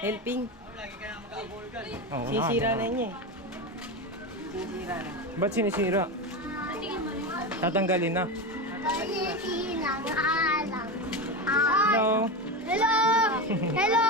Helping. Oo, Sisira na niya eh. Sisira na. Ba't sinisira? Tatanggalin na. Hello. Hello! Hello!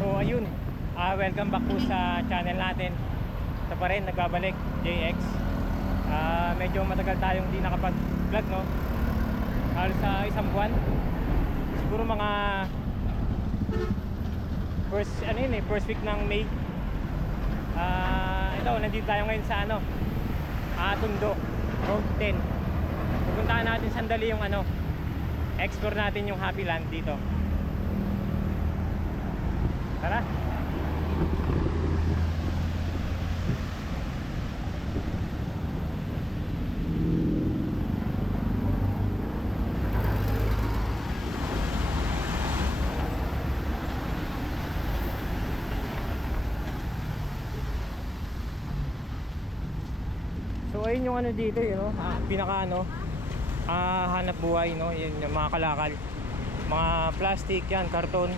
So ayun, welcome back po sa channel natin. Ito pa rin, nagbabalik, JX. Medyo matagal tayong hindi nakapag-vlog, no? Halos sa isang buwan. Siguro mga first week ng May. Ito, nandito tayo ngayon sa Tondo, Road 10. Pupuntahan natin sandali yung explore natin yung Happy Land dito. Tara. So ayun yung dito, pinaka hanap buhay, yun yung mga kalakal, mga plastic yan, karton.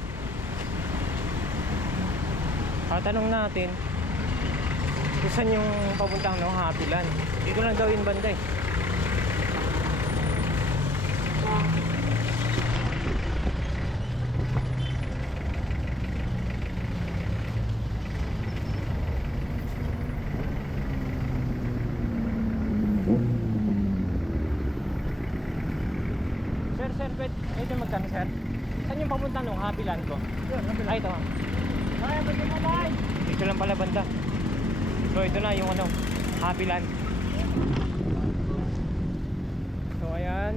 Tatanong natin kung saan yung papuntang Happy Land. Dito lang daw yung banda eh. Sir, ito magkano sir? Saan yung papuntang Happy Land ko? Ay, ito. Dito lang pala banda. So ito na yung Happy Land. So ayan,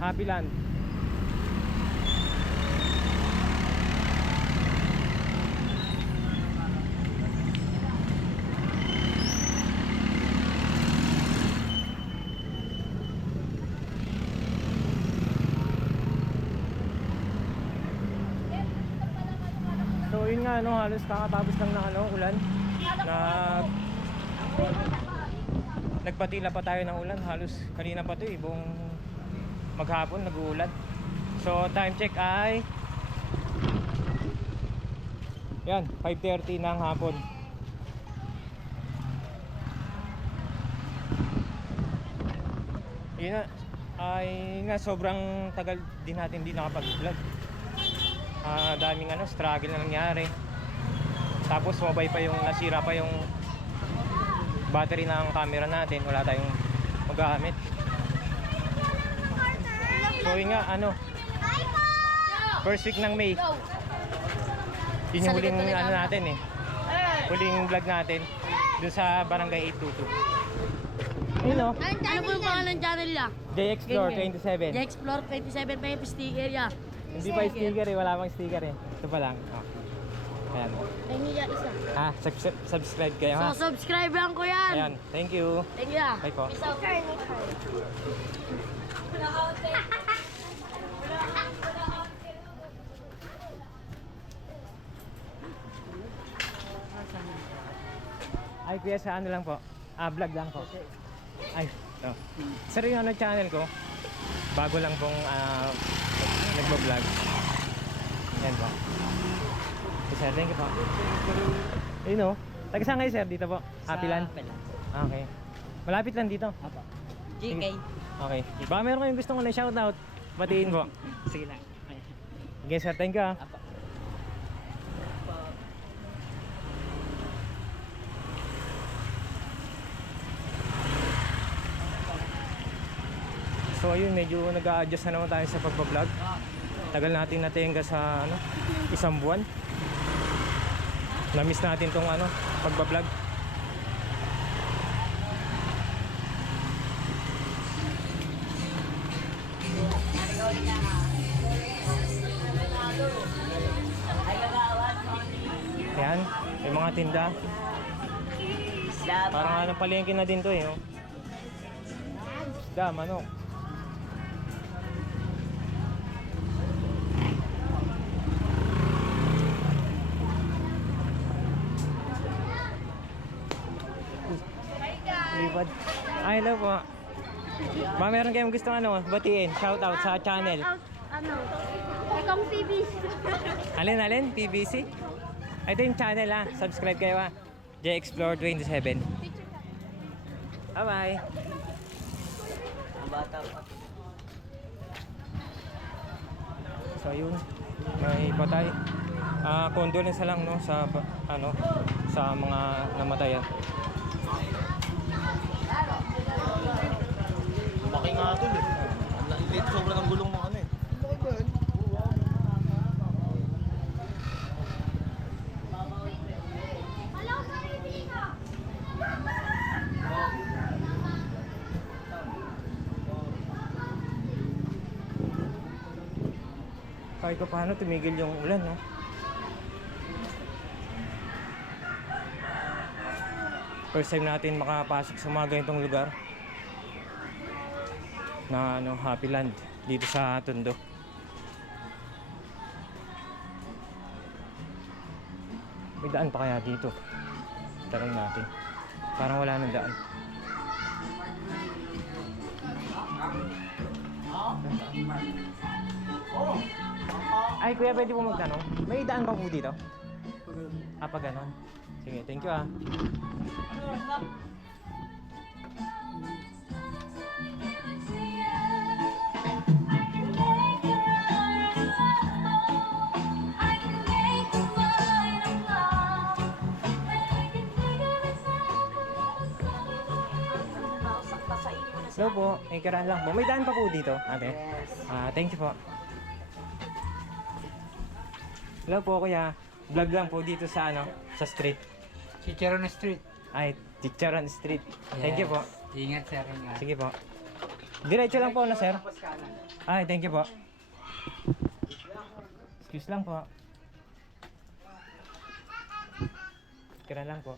Happy Land. So yun nga, halos kakatapos lang ng ulan. Nagpatila pa tayo ng ulan. Halos kanina pa to buong maghapon nag-uulan. So time check ay yan, 5:30 ng hapon. Yun na, ay nga sobrang tagal din natin hindi nakapag-vlog. Daming struggle na nangyari. Tapos sumabay pa yung nasira pa yung battery ng camera natin. Wala tayong magamit. So yun nga, first week ng May. Yun yung huling natin eh. Huling vlog natin dun sa Barangay 822. Yun Ano po yung pangalan ng channel niya? J-Explore 27. J-Explore 27 pa yung sticker niya. Hindi pa sticker eh, wala pang sticker eh. Ito pa lang. Ayan. Ay, niya isa. Subscribe kayo ha. So, subscribean ko yan. Ayan, thank you. Thank you. Bye po. Ay kuya, sa lang po? Vlog lang po. Ay, ito. Sir, yung channel ko, bago lang pong nagbo-vlog. Yan po. Okay, sir, thank you po. Ayun taga saan kayo sir? Dito po? Happy Land? Okay. Malapit lang dito? Apo. GK. Okay. Baka meron kayong gustong shoutout, batiin po. Sige lang. Okay sir, thank you ha. Apo. So ayun, medyo nag-a-adjust na naman tayo sa pagpa-vlog. Tagal natin natenga sa isang buwan. Na-miss natin tong pagpa-vlog. Ayan, may mga tinda. Parang anong palengke na din to eh. Oh. Isda, manok. Lipad. Ay, hello po. Ba, meron kayong gusto batiin? Shout out sa channel. Ano? Ikong PBC. Alin? PBC? Ito yung channel Subscribe kayo J-Explore 27. Bye-bye. Ang bata pa. So yun, may patay. Condolence lang sa sa mga namatayan. Laki nga ito eh. Ang laki, sobrang ang gulong ng ano eh. Kahit pa paano tumigil yung ulan, no? First time natin makapasok sa mga ganitong lugar na Happy Land dito sa Tondo. May daan pa kaya dito? Tanong natin. Parang wala nang daan. Ay, kuya, pwede po magtanong? May daan pa po dito? Pa ganon. Sige, thank you Hello po, karaan lang po. May daan pa po dito, ate? Yes. Thank you po. Hello po, kuya. Vlog lang po dito sa sa street. Chicharon Street. Ay, Chicharon Street. Thank you po. Ingat sir, ingat. Sige po. Diretso lang po sir. Ay, thank you po. Excuse lang po. Kira lang po.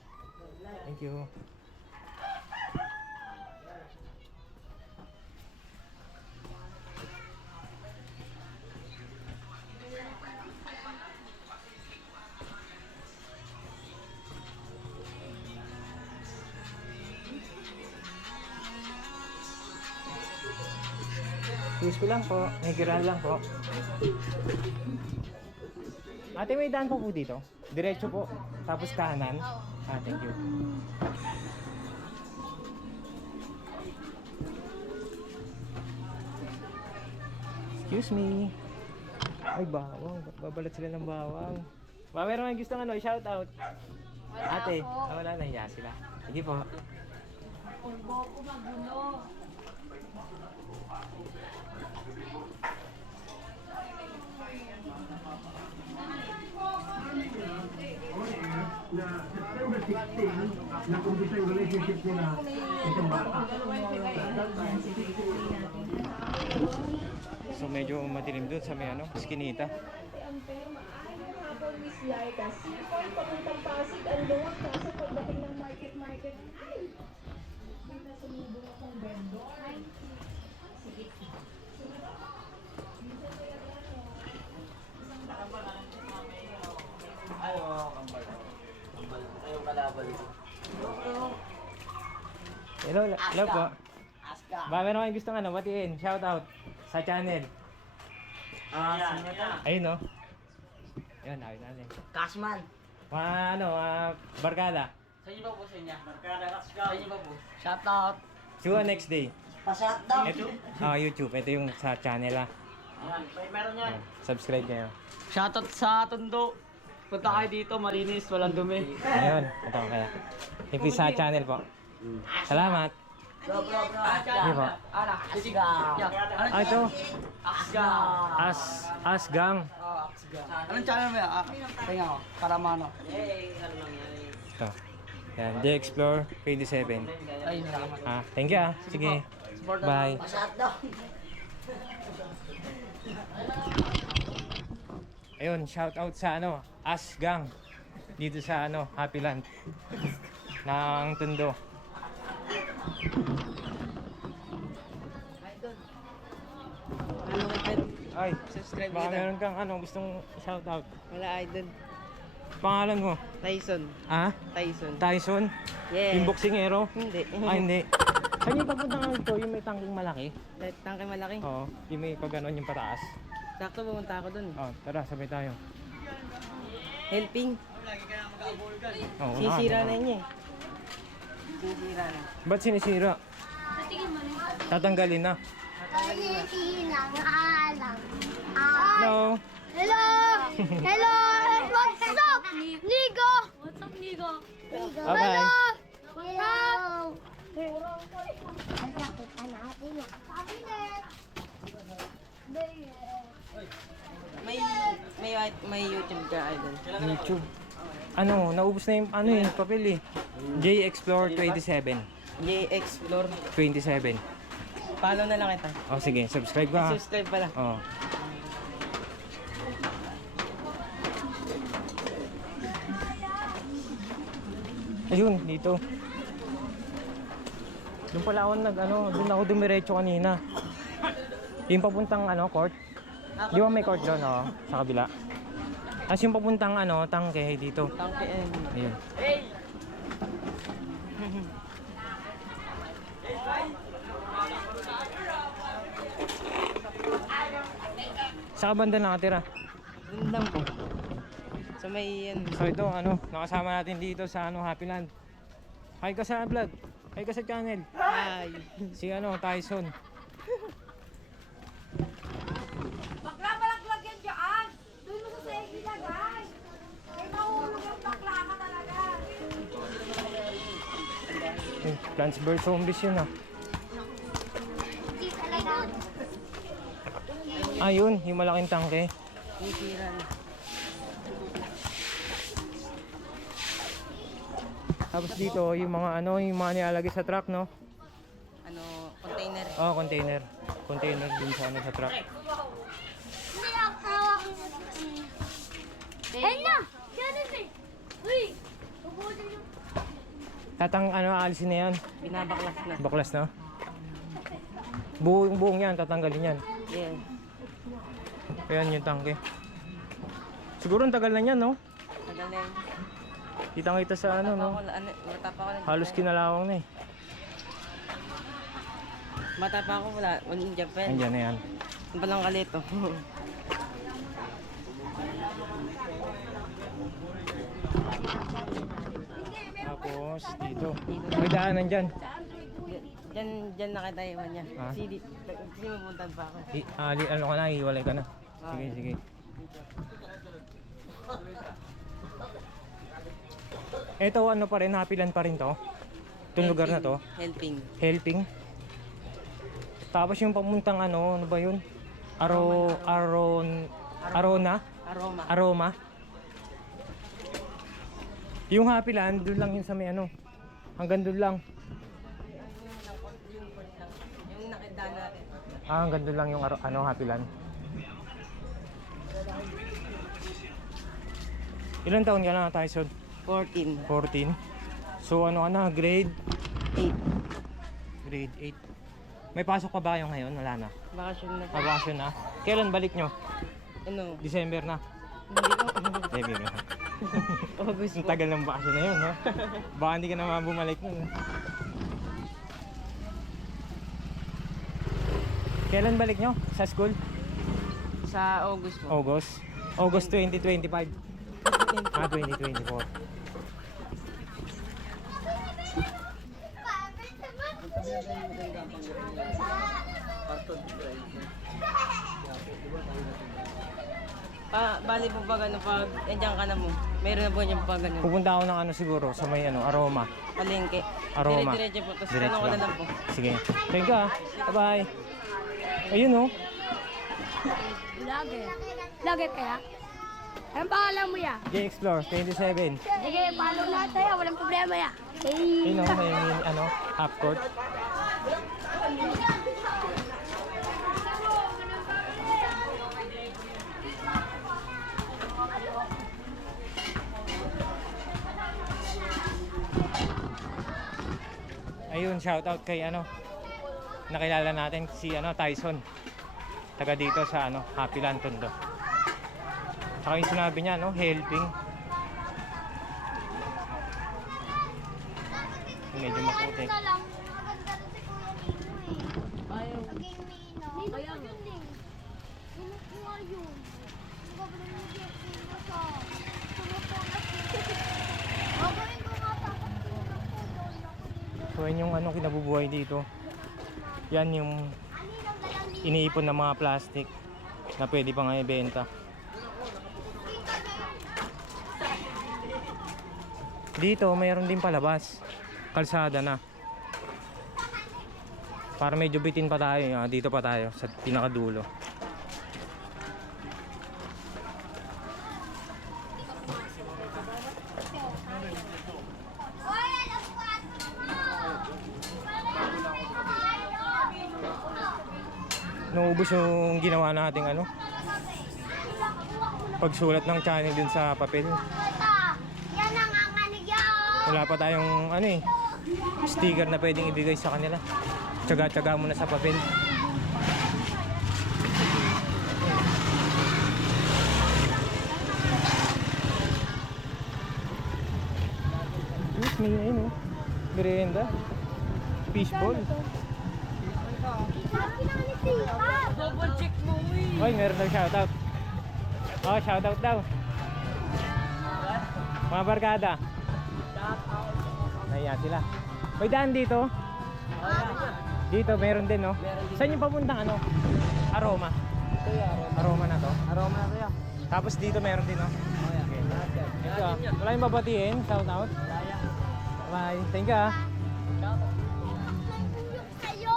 Thank you. Excuse ko lang po. May giral lang po. Ate, may daan po dito. Diretso po. Tapos kanan. Thank you. Excuse me. Ay, bawang. Babalat sila ng bawang. Meron nga gusto shout out. Ate, wala na, hiya sila. Sige po. Pulbo ko magulo. Na September 16, nakumpisa yung relationship nila itong bata. So medyo matilim doon sa may Eskinita. Miss Lightas, before papuntang Pasig, ang luwag kaso pagdating ng market, ay! May nasalubong akong vendor. Sige. Ayo, kambal. Kambal. Ayaw kalabal. Hello po. Aska. Meron kayong gustong batiin, shout out sa channel. Sino to? Ayun no. Ayun, ayun natin. Cashman. Barkada. Sa inyo ba po sa inyo? Barkada Aska. Sa inyo ba po? Shout out. See you next day. Pa-shout out. Ito, YouTube. Ito yung sa channel Ayan, meron yan. Subscribe kayo. Shoutout sa Tondo. Punta kayo dito, malinis, walang dumi. Ayun, ito kaya. Thank you sa channel po. Salamat. Bro. Sige po. Aska. Ito. Asga. Asgang. Asga. Anong channel mo yan? Tingnan ko, Karamano. Ano lang yan? Ito. Yan, J-Explore 27. Ay, salamat. Thank you Sige. Support Bye. Pa-shout down. Ayun, shout out sa ano, Asgang. Dito sa ano, Happy Land. Ng Tondo. Ay, Subscribe baka meron kang ano, gustong shout out. Wala idol. Pangalan mo? Tyson. Ah? Tyson. Tyson? Yeah. Yung boksingero? Hindi. Ah, hindi. Saan yung papunta nga ito? Yung may tangking malaki? Tangke malaki. Oo. Yung may pag ganon yung pataas. Sakto pumunta ako dun. Oh, tara, sabay tayo. Helping. Oo, Sisira na niya eh. Sisira na. Ba't sinisira? Tatanggalin na. Hello. Hello! Hello! What's up, Nigo? What's up, Nigo? Bye-bye. What's up? May YouTube ka idol. YouTube. Ano, naubos na yung ano yung papel eh. J Explore 27. J-Explore. 27. Follow na lang kita. Oh, sige, subscribe ka. Subscribe pala. Oh. Ayun, dito. Doon pala ako doon ako dumiretso kanina. Yung papuntang court. Di ba may court doon, sa kabila? Tapos yung papuntang tangke dito. Tangke Ayun. Sa banda nakatira. Dun lang po. So may yan. So ito, nakasama natin dito sa Happy Land. Hi ka sa vlog. Hi ka sa channel. Hi. Si Tyson. Bakla, malaglag yan dyan! Doon mo sa segi lagay! May mahulog yung bakla ka talaga! Plants vs Zombies yun Hindi talaga. Ayun, yung malaking tangke. Sisira na. Tapos dito, yung mga nilalagay sa truck, no? Container. Oh, container. Container din sa sa truck. Hindi ako hawak. Ayun na! Ganun eh! Uy! Ubusin yung... Alisin na yan. Binabaklas na. Baklas na. Buong yan, tatanggalin yan. Yeah. Ayan yung tangke. Siguro ang tagal na yan, no? Tagal na yun. Kitang-kita sa no? Bata pa ako. Halos kinalawang na eh. Bata pa ako, wala. In Japan. Andyan na yan. Ang balang kalito. Tapos dito. May daanan dyan. Diyan nakita iwan niya. Ah? Kasi mapuntan pa ako. Ano ka na, hiwalay ka na. Sige, sige. Ito pa rin, Happy Land pa rin to. Itong lugar na to. Helping. Helping. Tapos yung pamuntang ano ba yun? Arona? Aroma. Yung Happy Land, doon lang yun sa may hanggang doon lang. Yung nakita natin. Hanggang doon lang yung Happy Land. Ilan taon ka na, Tyson? 14. 14. So grade 8. Grade 8. May pasok pa ba yung ngayon? Wala na. Bakasyon na. Bakasyon na. Kailan balik nyo? Ano? December na. Hindi ko. December na. August Ang po. tagal ng bakasyon na yun, no? Baka hindi ka naman bumalik nun. Kailan balik nyo? Sa school? Sa August po. August 2025. 2024. Bali po ba gano'n pag nandiyan ka na mo? Mayroon na po niyan pag gano'n. Pupunta ako ng siguro sa may Aroma. Palengke. Aroma. Dire-diretso po. Tapos Diretso tanong ko na lang. lang po. Sige. Thank you ah. Bye-bye. Ayun oh. Vlogger kaya? Anong pangalan mo ya? J-Explore 27. Sige, follow natin ya. Walang problema ya. Hey! Ayun oh, may half court. yun, shoutout kay nakilala natin si Tyson. Taga dito sa Happy Land Tondo. Saka yung sinabi niya, helping. Medyo maputi. Maganda rin si Kuya Nino eh. Ayaw. Naging Nino. Nino yun eh. Nino ko nga yun. Nagagaling mo yung Nino sa tumutunas yun. Gagawin ko nga tapos Nino ko doon. So yun yung kinabubuhay dito. Yan yung iniipon ng mga plastic na pwede pa nga ibenta. Dito mayroon din palabas, kalsada na. Para medyo bitin pa tayo, dito pa tayo sa pinakadulo. Naubos yung ginawa nating pagsulat ng channel dun sa papel. Yan ang anganig yan. Wala pa tayong sticker na pwedeng ibigay sa kanila. Tsaga-tsaga muna sa papel. May merienda. Fishball. Sabi na ni Tita. Double check mo eh. Oy, meron daw shoutout. Oh, shoutout daw. Mga barkada. Ayan sila. May daan dito. Dito meron din, no? Saan yung papuntang Aroma. Aroma na to. Aroma na tayo. Tapos dito meron din, no? Okay. Ito, wala yung babatiin. Shoutout. Bye. Thank you, Sa'yo.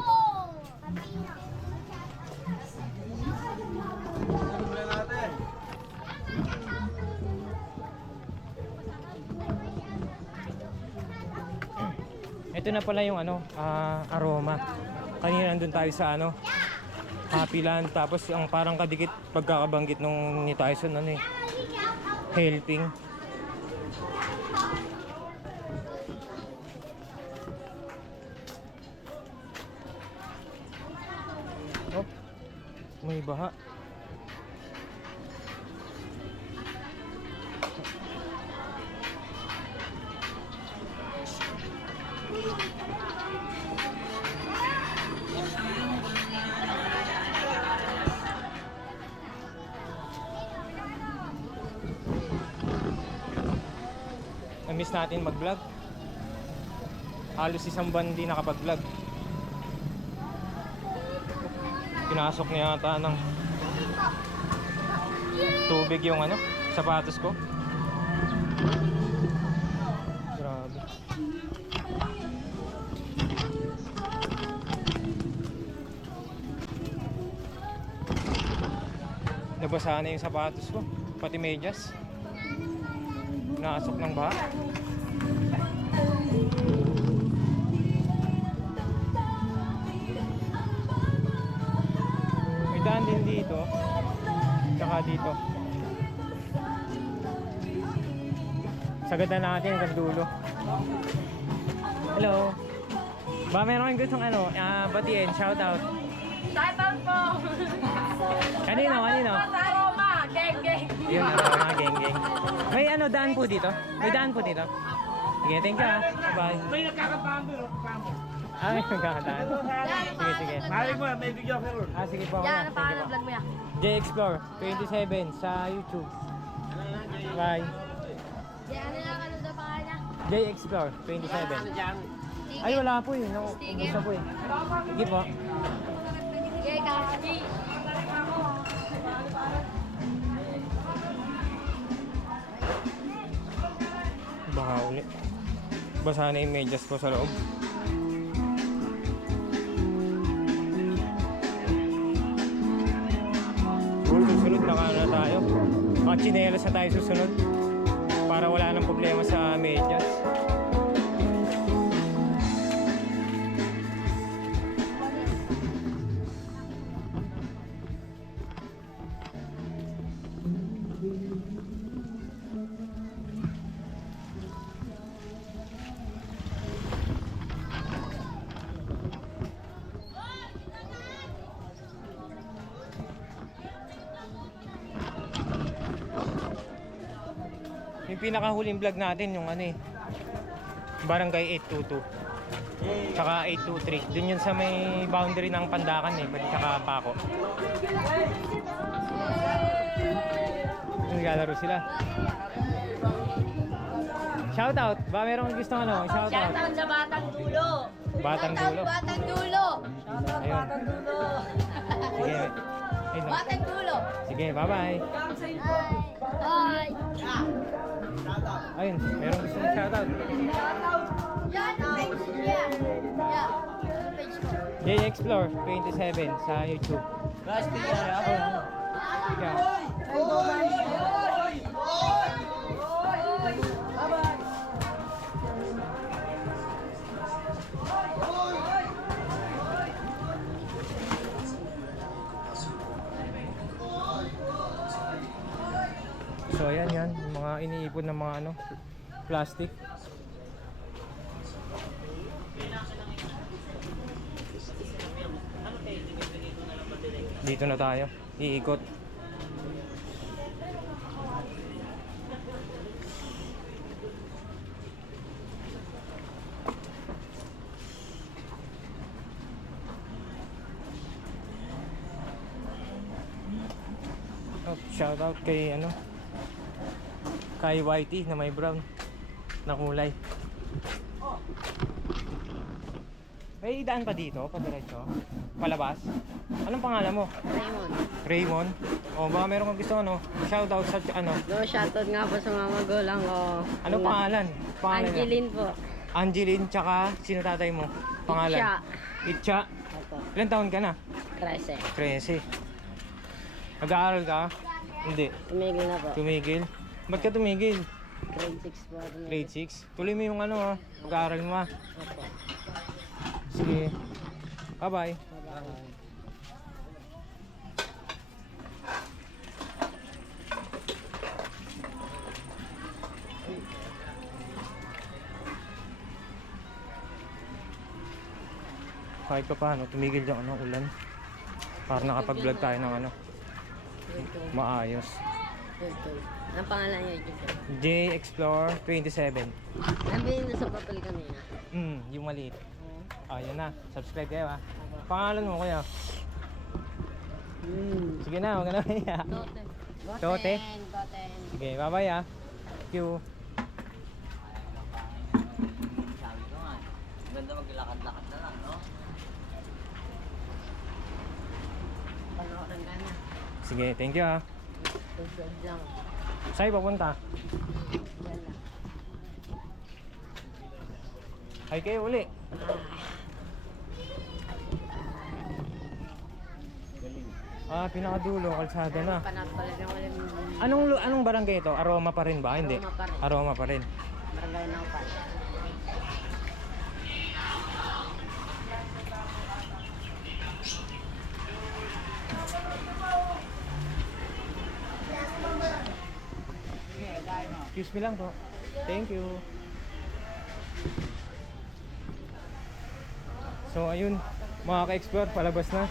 Ito na pala yung Aroma. Kanina nandun tayo sa Happy Land. Tapos ang parang kadikit pagkakabanggit nung ni Tyson helping. Oh, may baha. Na-miss natin mag-vlog. Halos isang buwan di nakapag-vlog. Pinasok niya yata ng tubig yung sapatos ko. Grabe. Nabasa na yung sapatos ko, pati medyas. Pinasok ng baha. May daan din dito. Tsaka dito. Sagad na natin hanggang dulo. Hello. Ba meron kayong gustong batiin, shoutout. Shoutout po. Kanino? Sa Roma, geng. Yun, Aroma, geng. May daan po dito? May daan po dito? Sige, thank you. Bye-bye. May nagkakataan doon. May nagkakataan. Sige. Malig mo, may video ka ron. Sige po. Yan, Thank paano you po. vlog mo yan? J-Explore 27 sa YouTube. Bye. Ano lang, ano daw pangalan niya? J-Explore 27. Ay, wala po eh. Gusto po eh. Sige po. Sige, kasi. Baka ulit. Basa na yung medyas ko sa loob. Susunod na tayo. Mga tsinelas na tayo susunod. Para wala nang problema sa medyas. Yung pinakahuling vlog natin, yung ano eh, Barangay 822. Tsaka 823. Dun yun sa may boundary ng Pandakan eh, pati tsaka Paco. Naglalaro sila. Shoutout! Ba meron gusto ano? Shoutout! Shoutout sa Batang Dulo. Batang Dulo. Batang dulo. Ayun. Batang Dulo. Sige. Ayun, no. Batang dulo. Sige, bye-bye. Ay. Ayun, meron gusto ng shoutout. Yan, page niya. Yeah. Page ko. J Explore 27 sa YouTube. Guys, tingnan ako. Yeah. So ayan yan, yung mga iniipon ng mga ano, plastic. Dito na tayo, iikot. Oh, shout out kay ano, kay Whitey na may brown na kulay. May daan pa dito, padiretso, palabas. Anong pangalan mo? Raymond. Raymond? O baka meron kang gusto ano, shout out sa ano. No, shoutout nga po sa mga magulang ko. Anong pangalan? Pangalan niya? Angeline po. Angeline, tsaka sino tatay mo? Pangalan? Itcha. Itcha. Opo. Ilan taon ka na? 13. 13. Nag-aaral ka? Hindi. Tumigil na po. Tumigil? Ba't ka tumigil? Grade 6 po. Grade 6? Tuloy mo yung ano ha, mag-aaral mo ha. Opo. Sige. Bye-bye. Kahit pa paano, tumigil yung ano, ulan. Para nakapag-vlog tayo ng ano, maayos. Ang pangalan niyo YouTube? J Explore 27. Nabili na sa papel kanina. Yung maliit. Ayun na, subscribe kayo ha. Pangalan mo kuya? Sige na, huwag ka na kaya. Tote? Goten. Sige, bye-bye ha. Thank you. Sabi ko nga, ganda maglakad-lakad na lang, no? Panoorin ka na. Sige, thank you ha. Subscribe lang. Sa'yo papunta? Yan lang. Hi kayo uli. Pinakadulo, kalsada na. Panatpalit ng ulit. Anong barangay ito? Aroma pa rin ba? Hindi. Aroma pa rin. Aroma pa rin. Barangay ng Upal. Excuse me lang po. Thank you. So ayun, mga ka-explore, palabas na.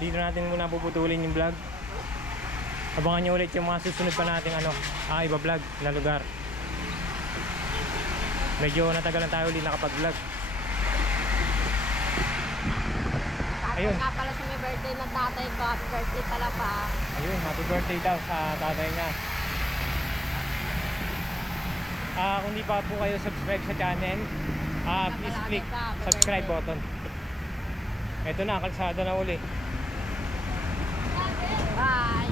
Dito natin muna puputulin yung vlog. Abangan nyo ulit yung mga susunod pa nating ano, iba vlog na lugar. Medyo natagalan tayo ulit nakapag-vlog. Ayun. Nga pala sa may birthday ng tatay ko. Happy birthday pala pa. Ayun, happy birthday daw sa tatay niya. Kung di pa po kayo subscribe sa channel, please click subscribe button. Ito na, kalsada na uli. Bye!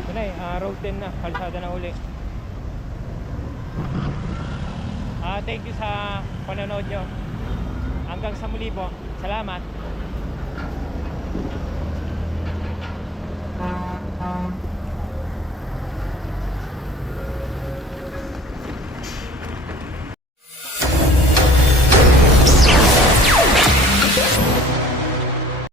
Ito na road 10 na, kalsada na uli. Thank you sa panonood nyo. Hanggang sa muli po. Salamat.